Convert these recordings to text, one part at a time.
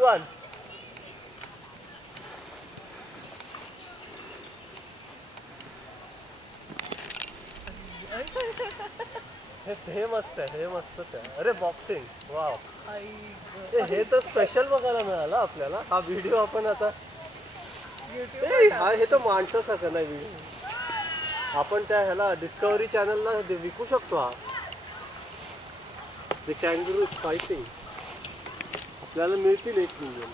One. हे मस्त आहे, हे मस्तच आहे. अरे बॉक्सिंग, वाव. हे तर स्पेशल बघायला मिळालं आपल्याला. हा व्हिडिओ आपण आता हे तर माणसासारखं नाही व्हिडिओ. आपण त्या ह्याला डिस्कवरी चॅनलला विकू शकतो. हा द कॅंगरू फायटिंग आपल्याला मिळतील 1 मिलियन.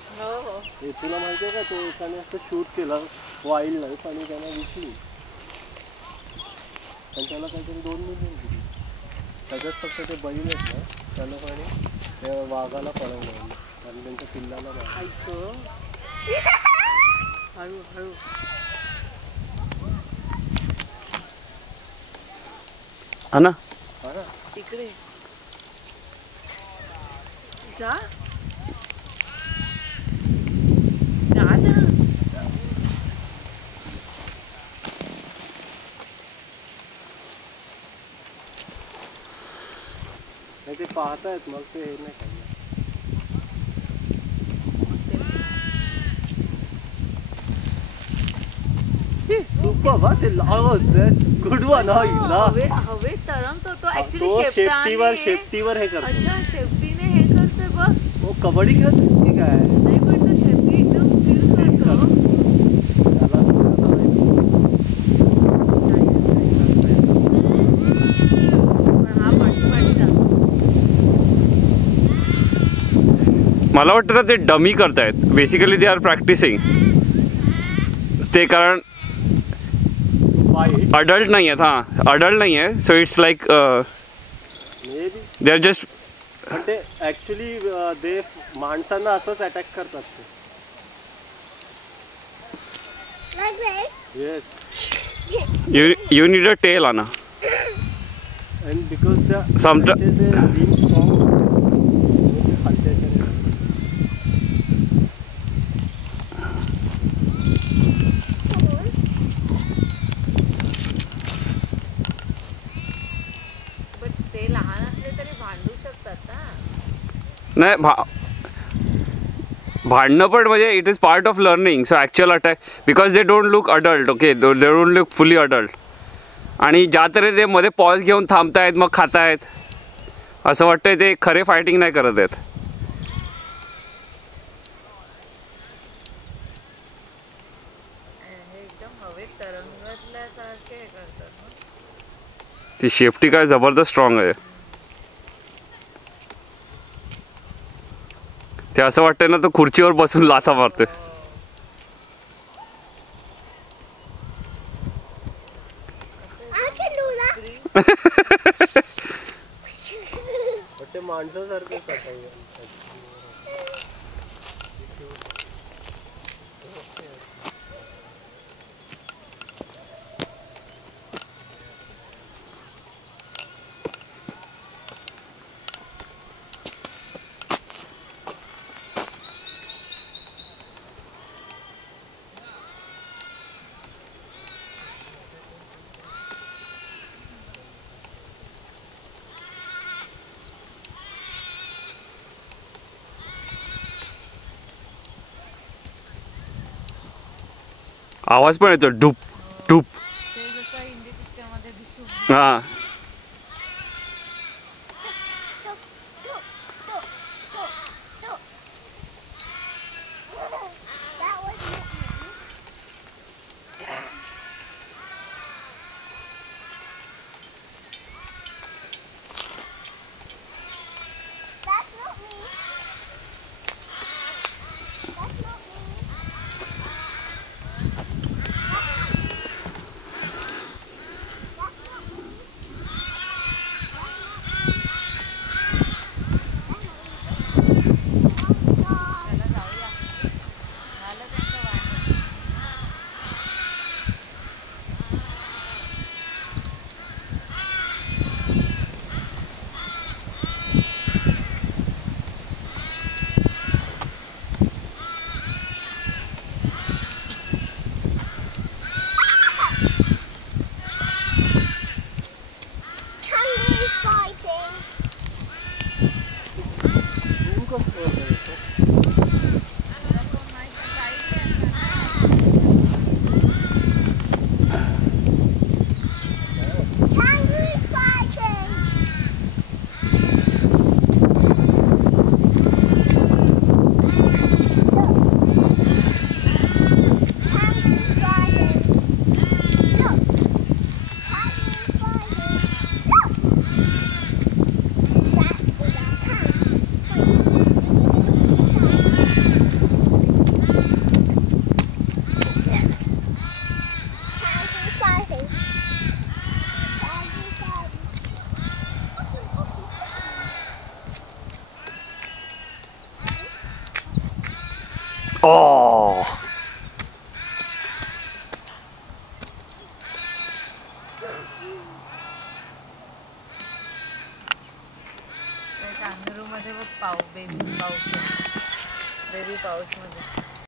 हे तुला माहिती आहे का, तो एकाने असं शूट केलं वाईल्ड लाईफ आणि त्याला विकली आणि त्याला काहीतरी 2 मिलियन दिली. त्याच्यात फक्त ते बैल आहेत ना, त्या लोकांनी त्या वाघाला पळवलं आणि त्यांच्या पिल्लाला हळू हळू. हा ना इकडे जा जा ना. नाही ते पाहतायत मग ते हे नाही करणार. सुपर वा ते गुड वन. हवेत तरंगतो तो. ऍक्च्युली शेफ्टीवर हे करतो. अच्छा शेफ्टीने हे करतोय बघ. हो कबड्डी खेळतो की काय. नाही पण तो शेफ्टी एकदम स्थिर करतो. मला वाटतं ना ते डमी करतायत. बेसिकली दे आर प्रॅक्टिसिंग ते, कारण अडल्ट नाही आहेत. हां अडल्ट नाही आहे. So it's like they are just. पण ते ऍक्च्युली ते माणसांना असंच अटॅक करतात ते. Yes you need a tail, Anna. And because the नाही भांडणं पण म्हणजे it is part of learning. So actual attack because they don't look adult. Okay they don't look फुली अडल्ट. आणि ज्या तरी ते मध्ये पॉज घेऊन थांबतायत मग खातायत असं वाटतंय ते खरे फायटिंग नाही करत आहेत. ती शेफ्टी काय जबरदस्त स्ट्रॉंग आहे. ते असं वाटतंय ना तो खुर्चीवर बसून लाथा मारतोय. ते माणसासारखं आवाज पण येतो डूप डूप. हां Oh. कांगारू मध्ये बघ बेबी पाऊच मध्ये